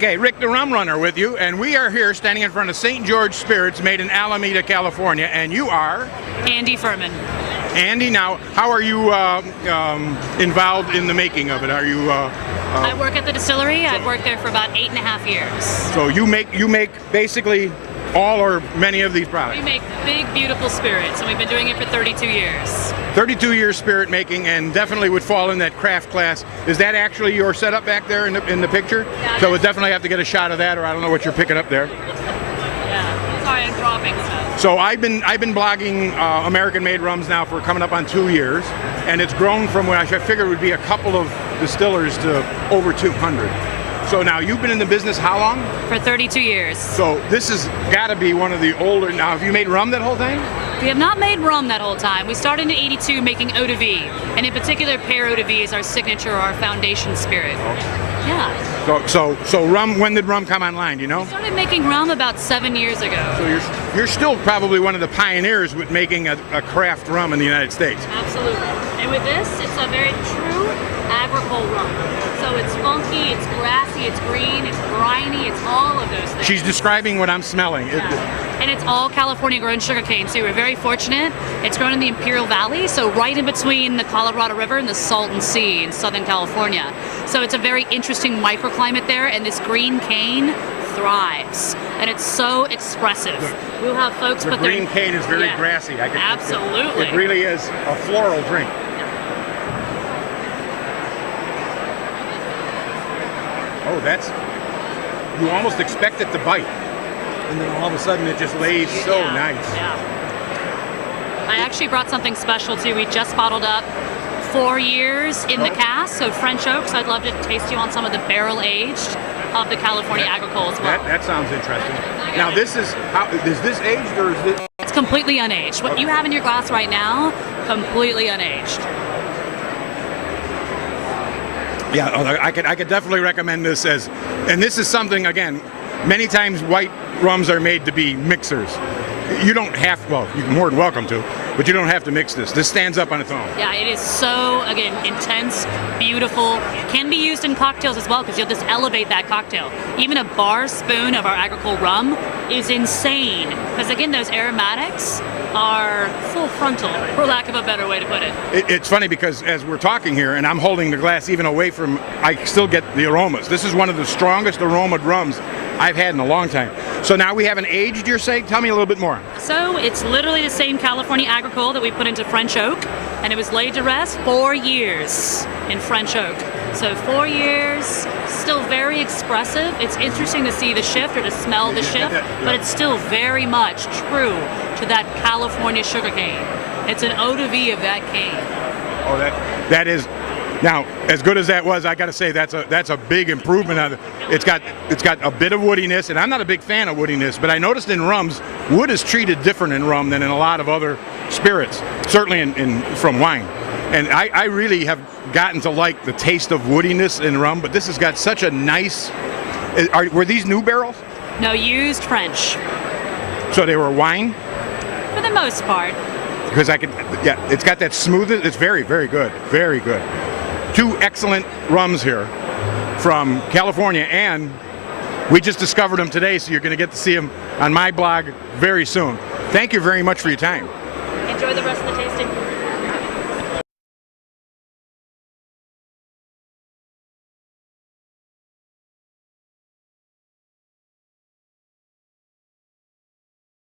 Okay, Rick the Rum Runner with you, and we are here standing in front of St. George Spirits, made in Alameda, California, and you are? Andy Furman. Andy, now, how are you involved in the making of it? Are you? I work at the distillery. I've worked there for about 8.5 years. So you make basically all or many of these products? We make big, beautiful spirits, and we've been doing it for 32 years. 32 years spirit making, and definitely would fall in that craft class. Is that actually your setup back there in the picture? Yeah, so we'll definitely have to get a shot of that, or I don't know what you're picking up there. Yeah, sorry, I'm dropping stuff. So I've been blogging American-made rums now for coming up on 2 years, and it's grown from what I figured would be a couple of distillers to over 200. So now you've been in the business how long? For 32 years. So this has got to be one of the older. Now, have you made rum that whole time? We have not made rum that whole time. We started in '82 making eau de vie, and in particular, pear eau de vie is our signature, our foundation spirit. Yeah. So rum. When did rum come online? Do you know? We started making rum about 7 years ago. So you're still probably one of the pioneers with making a craft rum in the United States. Absolutely. And with this, it's a very true agricole rum. So it's funky, it's grassy, it's green, it's briny, it's all of those things. She's describing what I'm smelling. Yeah. And it's all California grown sugarcane, so we're very fortunate. It's grown in the Imperial Valley, so right in between the Colorado River and the Salton Sea in Southern California. So it's a very interesting microclimate there, and this green cane thrives, and it's so expressive. We'll have folks put their... The green cane is very grassy. Absolutely. It really is a floral drink. Oh, you almost expect it to bite, and then all of a sudden it just lays so nice. Yeah. I actually brought something special too. We just bottled up 4 years in the cask, so French oak, so I'd love to taste you on some of the barrel aged of the California agricole as well. That sounds interesting. Now is this aged or is this? It's completely unaged. What you have in your glass right now, completely unaged. Yeah, I could definitely recommend this and this is something, again, many times white rums are made to be mixers. You don't have, well, you're more than welcome to, but you don't have to mix this. This stands up on its own. Yeah, it is so, again, intense, beautiful. Can be used in cocktails as well, because you'll just elevate that cocktail. Even a bar spoon of our agricole rum is insane, because again, those aromatics are full frontal, for lack of a better way to put it. It's funny because as we're talking here, and I'm holding the glass even away from, I still get the aromas. This is one of the strongest aromaed rums I've had in a long time. So now we have an aged, you're saying? Tell me a little bit more. So it's literally the same California agricole that we put into French oak, and it was laid to rest 4 years in French oak. So 4 years, still very expressive. It's interesting to see the shift or to smell the shift, but it's still very much true to that California sugarcane. It's an eau de vie of that cane. Oh, that is. Now, as good as that was, I got to say that's a big improvement. It's got a bit of woodiness, and I'm not a big fan of woodiness, but I noticed in rums, wood is treated different in rum than in a lot of other spirits, certainly from wine. And I really have gotten to like the taste of woodiness in rum, but this has got such a nice. Were these new barrels? No, used French. So they were wine? For the most part. Because it's got that smoothness. It's very, very good. Very good. 2 excellent rums here from California, and we just discovered them today, so you're going to get to see them on my blog very soon. Thank you very much for your time. Enjoy the rest of the tasting.